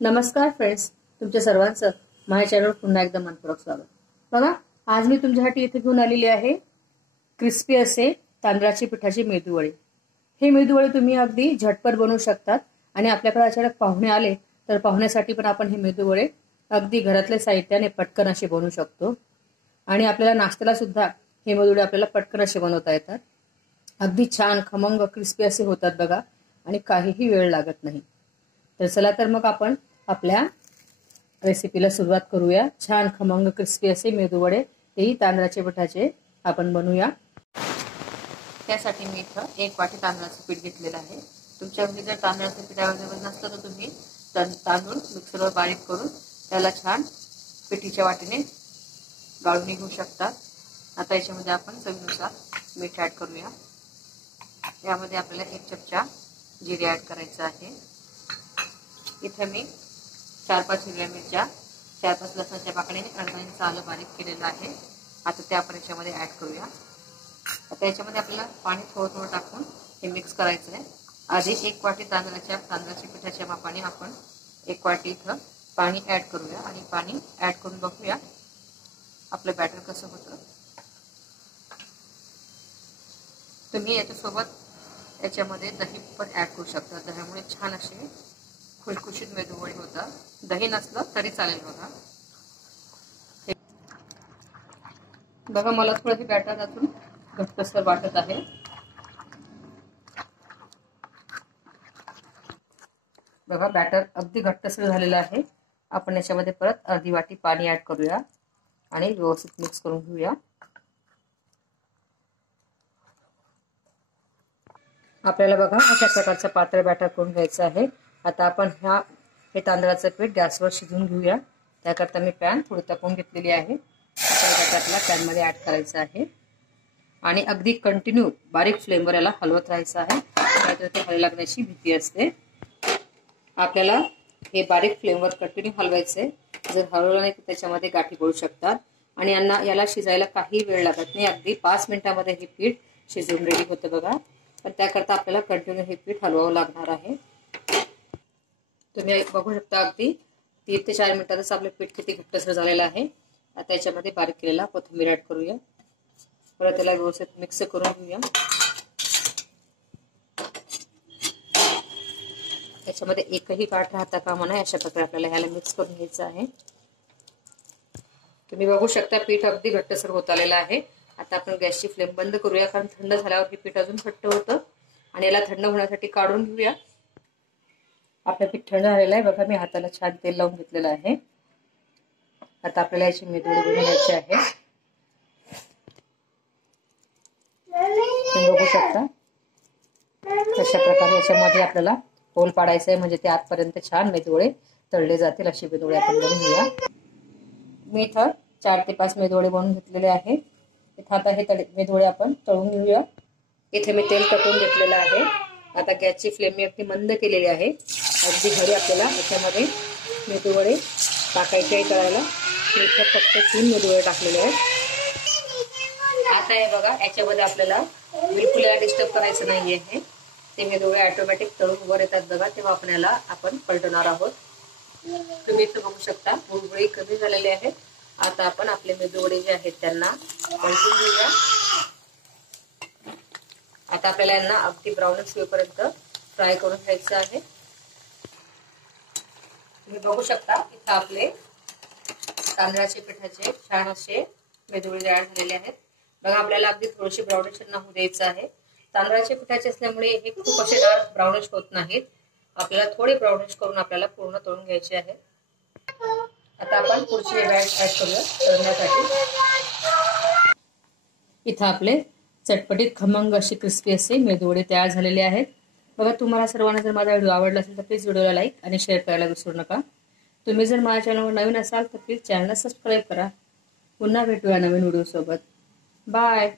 नमस्कार फ्रेंड्स, तुमच्या सर्वांचं माझ्या चॅनलवर पुन्हा एकदा मनपूर्वक स्वागत. बघा, आज मी तुमच्यासाठी इथे घेऊन आलेली आहे क्रिस्पी असे तांदळाची पिठाची मेदूवडे. हे मेदूवडे तुम्ही अगदी झटपट बनवू शकतात आणि आपल्याकडे अचानक पाहुणे आले तर पाहुण्यासाठी पण आपण हे मेदूवडे अगदी घरातल्या साहित्याने पटकन असे बनवू शकतो. आणि आपल्याला नाश्त्याला सुद्धा हे मेदूवडे आपल्याला पटकन असे बनवता येतात. अगदी छान खमंग क्रिस्पी असे होतात बघा, आणि काहीही वेळ लागत नाही. तर चला तर मग आपण आपल्या रेसिपीला सुरुवात करूया. छान खमंग क्रिस्पी असे मेदूवडे, तेही तांदळाच्या पिठाचे आपण बनवूया. त्यासाठी मी इथं 1 वाटी तांदळाचं पीठ घेतलेलं आहे. तुमच्या घरी जर तांदळाचं पीठ अवेलेबल नसलं तर तुम्ही तांदूळ मिक्सरवर बारीक करून त्याला छान पिठीच्या वाटीने गाळून घेऊ शकता. आता याच्यामध्ये आपण चवीनुसार मीठ ऍड करूया. यामध्ये आपल्याला 1 चमचा जिरे ऍड करायचं आहे. इथे मी 4-5 हिरव्या मिरच्या, 4-5 लसणाच्या पाकळ्या, अर्धा इंच आलं बारीक केलेलं आहे. आता ते आपण याच्यामध्ये ऍड करूया. आता याच्यामध्ये आपल्याला पाणी थोडं थोडं टाकून हे मिक्स करायचं आहे. आधी 1 वाटी तांदळाच्या पिठाच्या मापाने आपण 1 वाटी इथं पाणी ऍड करूया आणि पाणी ऍड करून बघूया आपलं बॅटर कसं होतं. तुम्ही याच्यासोबत याच्यामध्ये दही पण ऍड करू शकता. दह्यामुळे छान असे खुशखुशीत मेदूवडे होतात. दही नसलं तरी चालेल बघा. बघा, मला थोडं हे बॅटर अजून घट्टसर वाटत आहे. बघा, बॅटर अगदी घट्टसर झालेलं आहे. आपण याच्यामध्ये परत अर्धी वाटी पाणी ऍड करूया आणि व्यवस्थित मिक्स करून घेऊया. आपल्याला बघा अशा प्रकारचं पातळ बॅटर करून घ्यायचं आहे. आता आपण हे तांदळाचं पीठ गॅसवर शिजवून घेऊया. त्याकरता मी पॅन थोडी तापवून घेतलेली आहे. आपल्याला पॅनमध्ये ऍड करायचं आहे आणि अगदी कंटिन्यू बारीक फ्लेमवर याला हलवत राहायचं आहे. नाहीतर ते हलू लागण्याची भीती असते. आपल्याला हे बारीक फ्लेमवर कंटिन्यू हलवायचंय. जर हलवलं नाही तर त्याच्यामध्ये गाठी पडू शकतात आणि याला शिजायला काही वेळ लागत नाही. अगदी 5 मिनिटांमध्ये हे पीठ शिजून रेडी होतं बघा. पण त्याकरता आपल्याला कंटिन्यू हे पीठ हलवावं लागणार आहे. तुम्ही बघू शकता अगदी 3 ते 4 मिनिटातच आपलं पीठ किती घट्टसर झालेलं आहे. आता याच्यामध्ये बारीक केलेला कोथिंबीर ऍड करूया. परत त्याला व्यवस्थित मिक्स करून घेऊया. याच्यामध्ये एकही गाठ राहता कामा नये अशा प्रकारे आपल्याला ह्याला मिक्स करून घ्यायचं आहे. तुम्ही बघू शकता पीठ अगदी घट्टसर होत आलेलं आहे. आता आपण गॅसची फ्लेम बंद करूया, कारण थंड झाल्यावर हे पीठ अजून घट्ट होतं. आणि याला थंड होण्यासाठी काढून घेऊया. आपलं पीठ थंड झालेलं आहे बघा. मी हाताला छान तेल लावून घेतलेलं आहे. आता आपल्याला याची मेदूवडे बनवायचे आहे. तुम्ही बघू शकता अशा प्रकारे याच्यामध्ये आपल्याला होल पाडायचं आहे, म्हणजे ते आतपर्यंत छान मेदूवडे तळले जातील. अशी मेदूवडे आपण बनवून घेऊया. मी इथं 4 ते 5 मेदूवडे बनवून घेतलेले आहे. इथं आता हे मेदूवडे आपण तळून घेऊया. इथे मी तेल टाकून घेतलेलं आहे. आता गॅसची फ्लेम मी अगदी मंद केलेली आहे. अगदी घरी आपल्याला याच्यामध्ये मेदूवडे टाकायचे आहे तळायला. मी इथं फक्त 3 मेदूवडे टाकलेले आहेत. आता हे बघा, याच्यामध्ये आपल्याला बिलकुल याला डिस्टर्ब करायचं नाही आहे. ते मेदूवडे ऑटोमॅटिक तळून वर येतात बघा, तेव्हा आपण पलटवणार आहोत. तुम्ही इथं बघू शकता गुळगुळी कमी झालेले आहेत. आता आपण आपले मेदूवडे जे आहेत त्यांना पलटून घेऊया. आता आपल्याला यांना अगदी ब्राउनिश होईपर्यंत फ्राय करून घ्यायचं आहे. तुम्ही बघू शकता इथं आपले तांदळाच्या पिठाचे छान असे मेदूवडे तयार झालेले आहेत बघा. आपल्याला अगदी थोडीशी ब्राउनिश होऊ द्यायचं आहे. तांदळाच्या पिठाचे असल्यामुळे हे खूप असे डार्क ब्राउनिश होत नाहीत. आपल्याला थोडे ब्राउनिश करून आपल्याला पूर्ण तळून घ्यायचे आहे. आता आपण पुढची बॅच ऍड करूया तळण्यासाठी. इथं आपले चटपटीत खमंग असे क्रिस्पी असे मेदूवडे तयार झालेले आहेत बघा. तुम्हाला सर्वांना जर माझा व्हिडिओ आवडला असेल तर प्लीज व्हिडिओला लाईक आणि शेअर करायला विसरू नका. तुम्ही जर माझ्या चॅनलवर नवीन असाल तर प्लीज चॅनलला सबस्क्राईब करा. पुन्हा भेटूया नवीन व्हिडिओ सोबत. बाय.